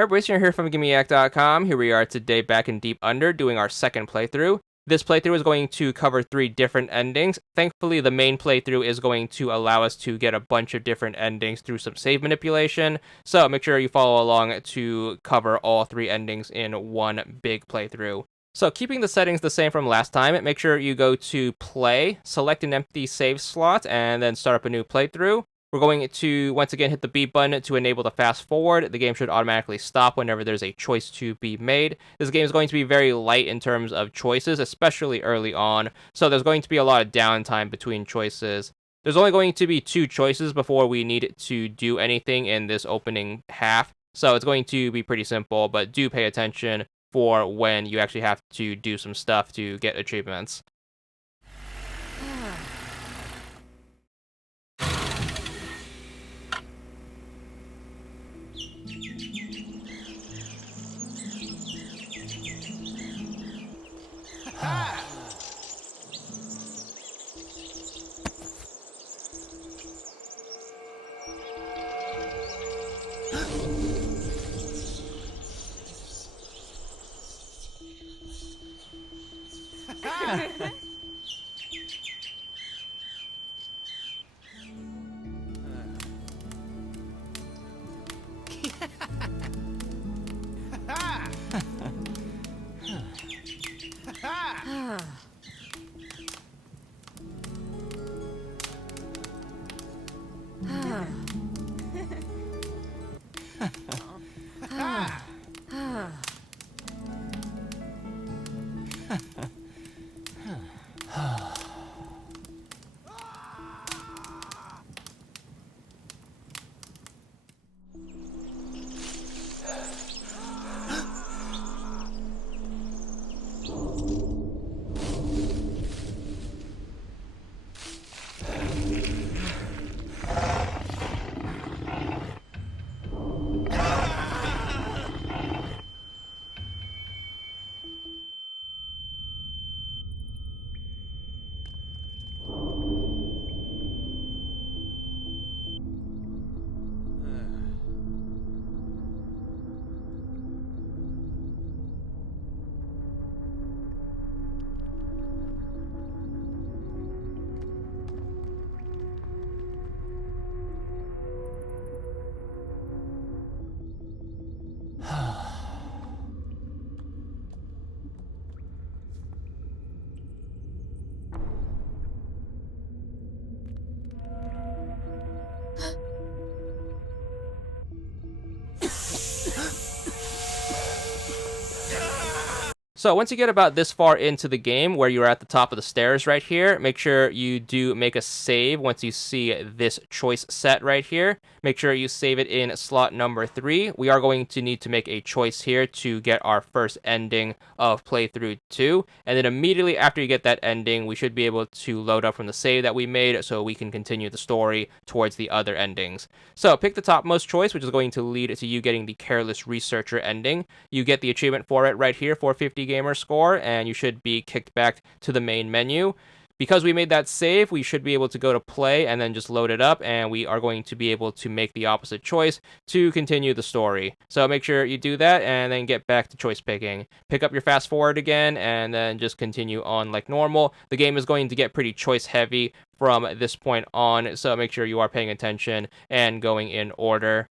Hey everybody, you're here from VidGamiac.com. Here we are today back in Deep Under doing our second playthrough. This playthrough is going to cover 3 different endings. Thankfully, the main playthrough is going to allow us to get a bunch of different endings through some save manipulation. So make sure you follow along to cover all 3 endings in one big playthrough. So keeping the settings the same from last time, make sure you go to play, select an empty save slot, and then start up a new playthrough. We're going to, once again, hit the B button to enable the fast forward. The game should automatically stop whenever there's a choice to be made. This game is going to be very light in terms of choices, especially early on, so there's going to be a lot of downtime between choices. There's only going to be 2 choices before we need to do anything in this opening half, so it's going to be pretty simple, but do pay attention for when you actually have to do some stuff to get achievements. So once you get about this far into the game where you're at the top of the stairs right here, make sure you do make a save once you see this choice set right here. Make sure you save it in slot number 3. We are going to need to make a choice here to get our first ending of playthrough 2. And then immediately after you get that ending, we should be able to load up from the save that we made so we can continue the story towards the other endings. So pick the topmost choice, which is going to lead to you getting the Careless Researcher ending. You get the achievement for it right here, 450 gamer score, and you should be kicked back to the main menu. Because we made that save, we should be able to go to play and then just load it up, and we are going to be able to make the opposite choice to continue the story. So make sure you do that and then get back to choice picking. Pick up your fast forward again and then just continue on like normal. The game is going to get pretty choice heavy from this point on, so make sure you are paying attention and going in order.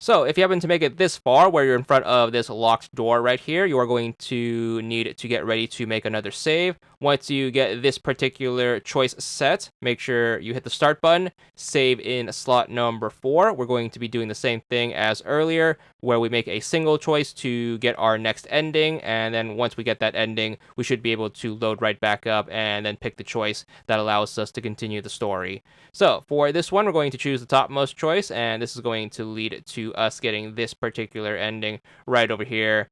So if you happen to make it this far where you're in front of this locked door right here, you are going to need to get ready to make another save. Once you get this particular choice set, make sure you hit the start button, save in slot number 4. We're going to be doing the same thing as earlier, where we make a single choice to get our next ending, and then once we get that ending, we should be able to load right back up and then pick the choice that allows us to continue the story. So for this one, we're going to choose the topmost choice, and this is going to lead to us getting this particular ending right over here.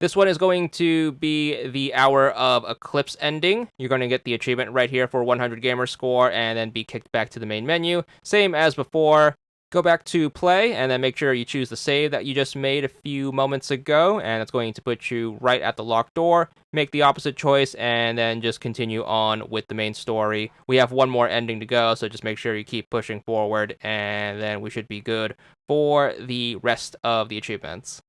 This one is going to be the Hour of Eclipse ending. You're going to get the achievement right here for 100 gamer score and then be kicked back to the main menu. Same as before. Go back to play, and then make sure you choose the save that you just made a few moments ago, and it's going to put you right at the locked door. Make the opposite choice, and then just continue on with the main story. We have one more ending to go, so just make sure you keep pushing forward, and then we should be good for the rest of the achievements.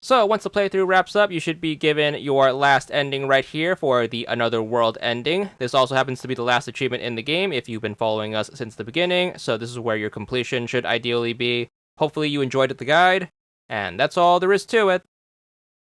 So once the playthrough wraps up, you should be given your last ending right here for the Another World ending. This also happens to be the last achievement in the game if you've been following us since the beginning, so this is where your completion should ideally be. Hopefully you enjoyed the guide, and that's all there is to it.